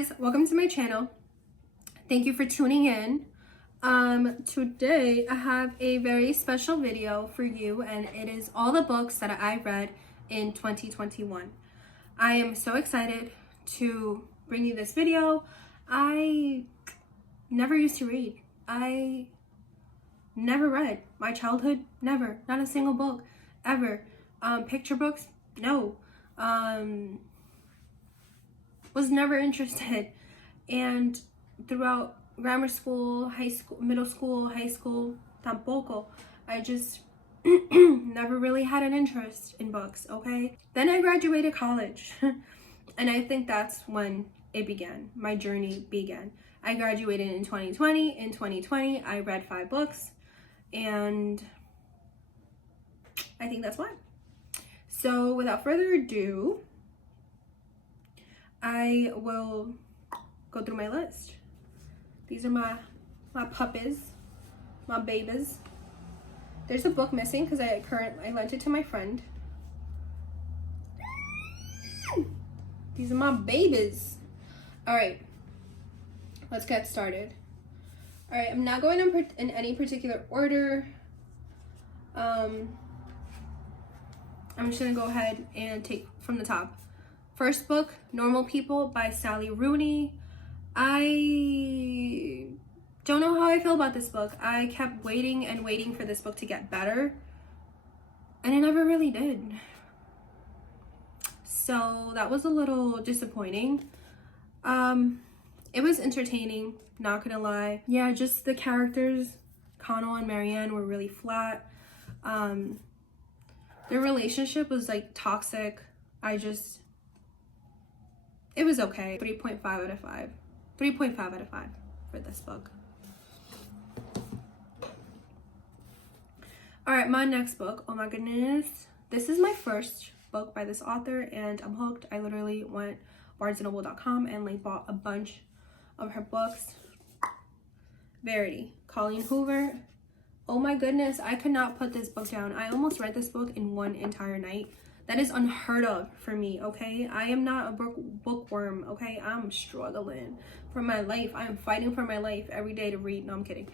guys, welcome to my channel. Thank you for tuning in. Today I have a very special video for you, and it is all the books that I read in 2021. I am so excited to bring you this video. I never used to read. I never read. My childhood, never. Not a single book, ever. Picture books, no. Was never interested. And throughout grammar school, high school, middle school, high school, tampoco. I just never really had an interest in books, okay? Then I graduated college. And I think that's when it began. My journey began. I graduated in 2020. In 2020, I read 5 books. And I think that's why. So without further ado, I will go through my list. These are my puppies, my babies. There's a book missing because I lent it to my friend. These are my babies. All right, let's get started. All right, I'm not going in any particular order. I'm just gonna go ahead and take from the top. First book, Normal People by LaRue. I don't know how I feel about this book. I kept waiting and waiting for this book to get better, and it never really did. So that was a little disappointing. It was entertaining, not gonna lie. Yeah, just the characters, Connell and Marianne, were really flat. Their relationship was like toxic. It was okay. 3.5 out of 5. 3.5 out of 5 for this book. All right, my next book. Oh my goodness. This is my first book by this author, and I'm hooked. I literally went barnesandnoble.com and like bought a bunch of her books. Verity, Colleen Hoover. Oh my goodness, I could not put this book down. I almost read this book in one entire night. That is unheard of for me, okay? I am not a bookworm, okay? I'm struggling for my life. I'm fighting for my life every day to read. No, I'm kidding.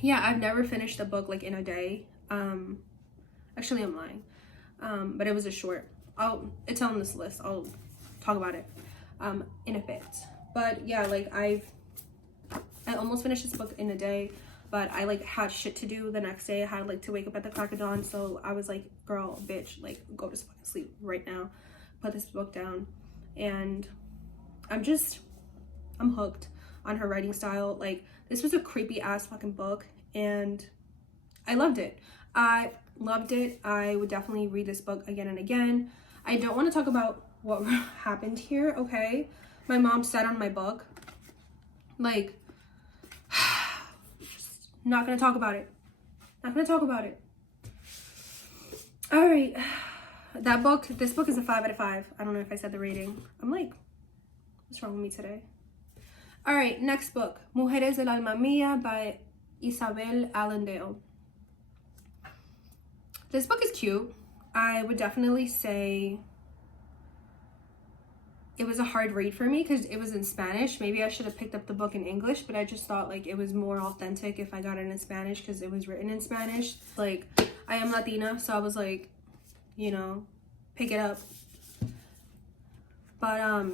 Yeah, I've never finished a book like in a day. Actually, I'm lying. But it was a short. It's on this list. I'll talk about it in a bit. But yeah, like I almost finished this book in a day. But I like had shit to do the next day. I had like to wake up at the crack of dawn. So I was like, girl, bitch, like go to sleep right now. Put this book down. And I'm hooked on her writing style. Like this was a creepy ass fucking book. And I loved it. I loved it. I would definitely read this book again and again. I don't want to talk about what happened here, okay? My mom sat on my book. Like, not gonna talk about it. Not gonna talk about it. All right, this book is a 5 out of 5. I don't know if I said the rating. I'm like, what's wrong with me today? All right, next book, Mujeres del Alma Mía by Isabel Allendale. This book is cute. I would definitely say it was a hard read for me because it was in Spanish. Maybe I should have picked up the book in English, but I just thought like it was more authentic if I got it in Spanish because it was written in Spanish. Like, I am Latina, so I was like, you know, pick it up. But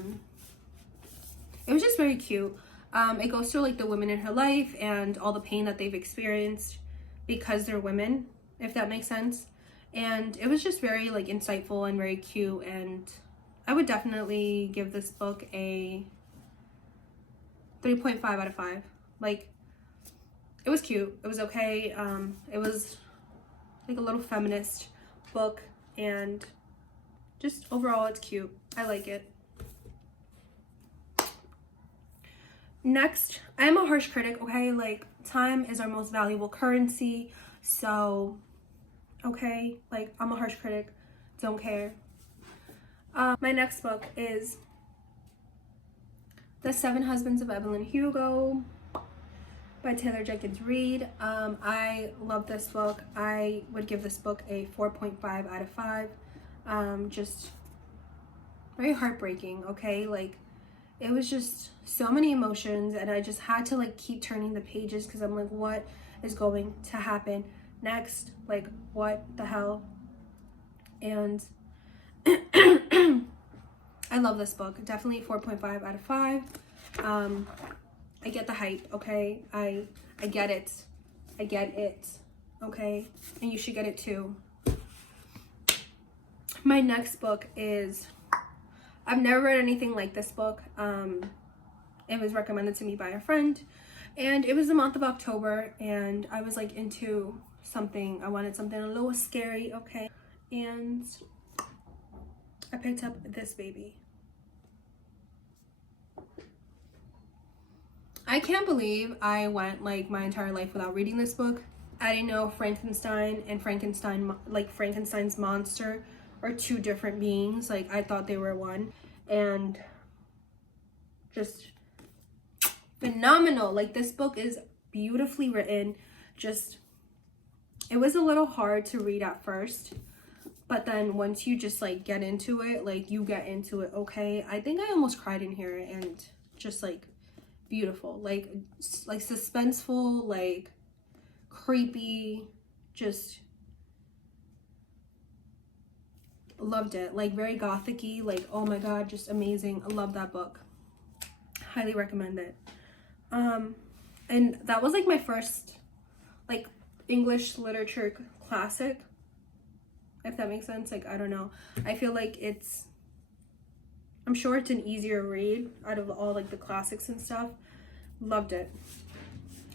it was just very cute. It goes through like the women in her life and all the pain that they've experienced because they're women, if that makes sense. And it was just very like insightful and very cute, and I would definitely give this book a 3.5 out of 5. Like, it was cute. It was okay. It was like a little feminist book, and just overall it's cute. I like it. Next, I am a harsh critic, okay? Like, time is our most valuable currency. So, okay, like, I'm a harsh critic. Don't care. My next book is The 7 Husbands of Evelyn Hugo by Taylor Jenkins Reid. I love this book. I would give this book a 4.5 out of 5. Just very heartbreaking, okay? Like, it was just so many emotions, and I just had to like keep turning the pages because I'm like, what is going to happen next? Like, what the hell? And I love this book. Definitely 4.5 out of 5. I get the hype, okay? I get it. I get it, okay? And you should get it too. My next book is, I've never read anything like this book. It was recommended to me by a friend, and it was the month of October, and I was like into something. I wanted something a little scary, okay? And I picked up this baby. I can't believe I went like my entire life without reading this book. I didn't know Frankenstein and Frankenstein's monster are two different beings. Like, I thought they were one. And just phenomenal. Like, this book is beautifully written. Just, it was a little hard to read at first, but then once you just like get into it, like you get into it, okay? I think I almost cried in here, and just like beautiful, like suspenseful, like creepy, just loved it. Like very gothic-y, like oh my god, just amazing. I love that book. Highly recommend it. And that was like my first like English literature classic, if that makes sense. Like, I don't know, I feel like I'm sure it's an easier read out of all like the classics and stuff. Loved it.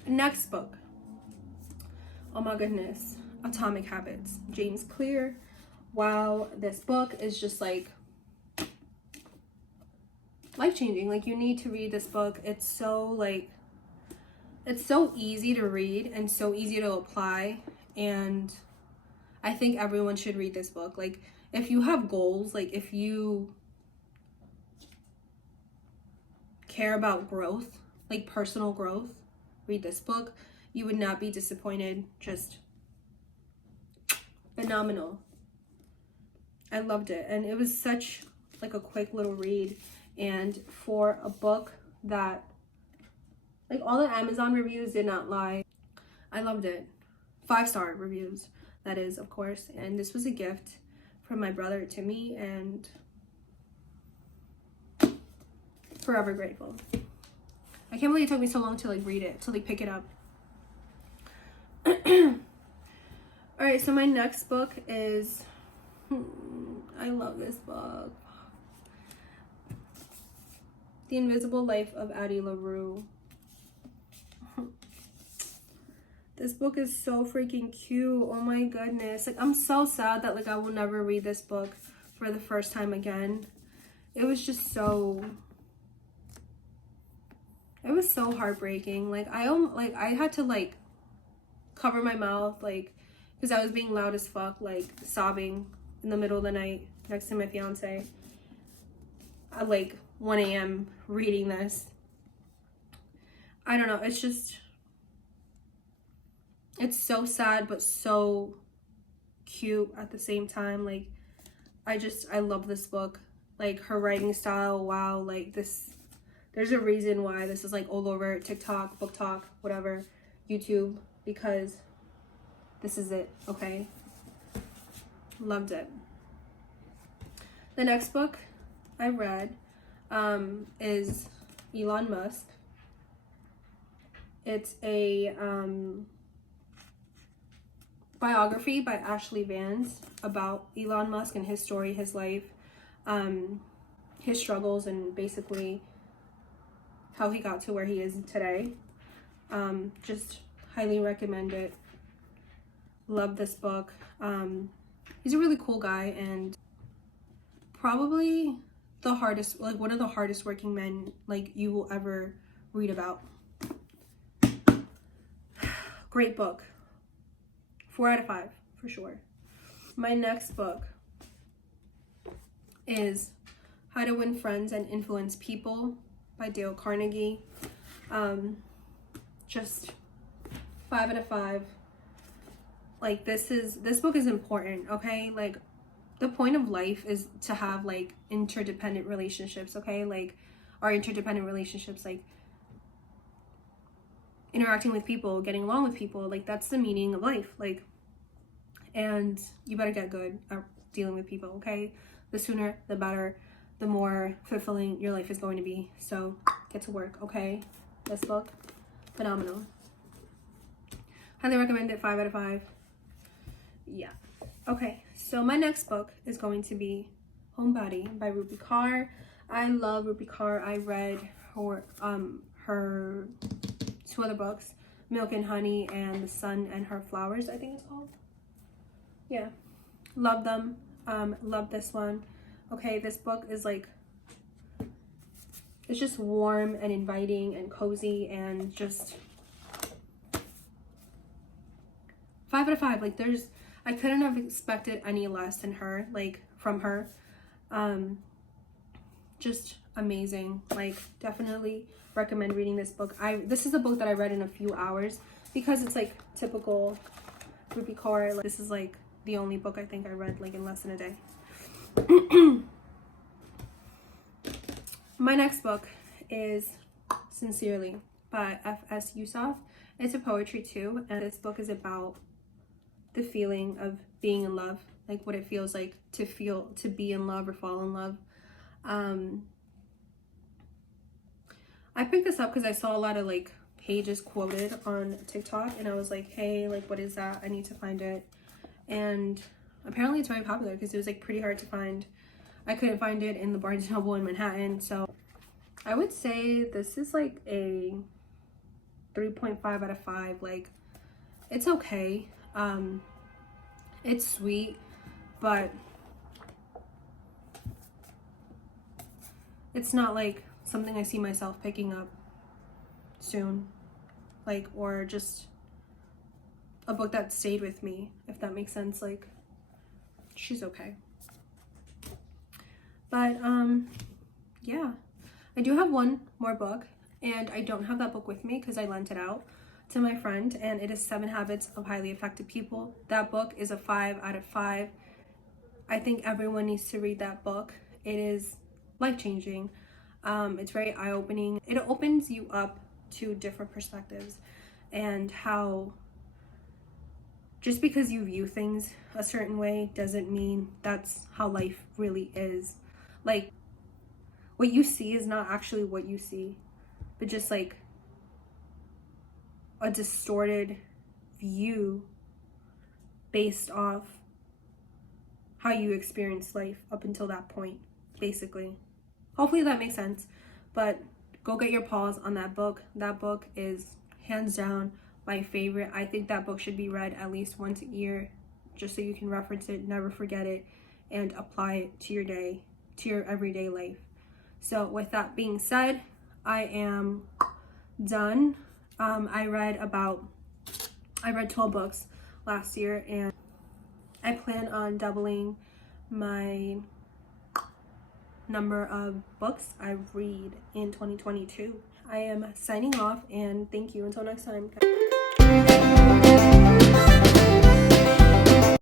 Next book, oh my goodness, Atomic Habits, James Clear. Wow, this book is just like life-changing. Like, you need to read this book. It's so easy to read and so easy to apply, and I think everyone should read this book. Like, if you have goals, like if you care about growth, like personal growth, read this book. You would not be disappointed. Just phenomenal. I loved it, and it was such like a quick little read, and for a book that like all the Amazon reviews did not lie. I loved it. 5-star reviews, that is, of course. And this was a gift from my brother to me, and forever grateful. I can't believe it took me so long to like read it, to like pick it up. All right, so my next book is, I love this book. The Invisible Life of Addie LaRue. This book is so freaking cute. Oh my goodness. Like, I'm so sad that like I will never read this book for the first time again. It was just so, it was so heartbreaking. Like, I had to like cover my mouth, like, because I was being loud as fuck, like sobbing in the middle of the night next to my fiance at like 1 a.m. reading this. I don't know, it's just, it's so sad but so cute at the same time. Like, I love this book. Like, her writing style, wow. Like, this, there's a reason why this is like all over TikTok, Book Talk, whatever, YouTube, because this is it, okay? Loved it. The next book I read is Elon Musk. It's a biography by Ashley Vance about Elon Musk and his story, his life, his struggles, and basically how he got to where he is today. Just highly recommend it. Love this book. He's a really cool guy, and probably the hardest, like one of the hardest working men like you will ever read about. Great book. 4 out of 5 for sure. My next book is How to Win Friends and Influence People by Dale Carnegie. Just 5 out of 5. Like, this book is important, okay? Like, the point of life is to have like interdependent relationships, okay? Like, our interdependent relationships, like interacting with people, getting along with people. Like, that's the meaning of life. Like, and you better get good at dealing with people, okay? The sooner, the better, the more fulfilling your life is going to be. So get to work, okay? This book, phenomenal. Highly recommend it, 5 out of 5. Yeah. Okay, so my next book is going to be Homebody by Rupi Kaur. I love Rupi Kaur. I read her 2 other books, Milk and Honey and The Sun and Her Flowers, I think it's called. Yeah, love them. Love this one. Okay, this book is like, it's just warm and inviting and cozy and just 5 out of 5. Like, I couldn't have expected any less than her, like, from her. Just amazing. Like, definitely recommend reading this book. This is a book that I read in a few hours because it's like typical Rupi Kaur. Like, this is like the only book I think I read like in less than a day. My next book is Sincerely by F.S. Yusuf. It's a poetry too, and this book is about the feeling of being in love, like what it feels like to be in love or fall in love. I picked this up because I saw a lot of like pages quoted on TikTok, and I was like, hey, like, what is that? I need to find it. And apparently it's very popular because it was like pretty hard to find. I couldn't find it in the Barnes & Noble in Manhattan, so I would say this is like a 3.5 out of 5. Like, it's okay. It's sweet, but it's not like something I see myself picking up soon, like, or just a book that stayed with me, if that makes sense. Like, she's okay. But yeah, I do have one more book, and I don't have that book with me because I lent it out to my friend, and it is 7 Habits of Highly Effective People. That book is a 5 out of 5. I think everyone needs to read that book. It is life-changing. It's very eye-opening. It opens you up to different perspectives, and how just because you view things a certain way doesn't mean that's how life really is. Like, what you see is not actually what you see, but just like a distorted view based off how you experience life up until that point, basically. Hopefully that makes sense. But go get your paws on that book. That book is hands down my favorite. I think that book should be read at least once a year, just so you can reference it, never forget it, and apply it to your day, to your everyday life. So with that being said, I am done. I read 12 books last year, and I plan on doubling my number of books I read in 2022. I am signing off, and thank you until next time.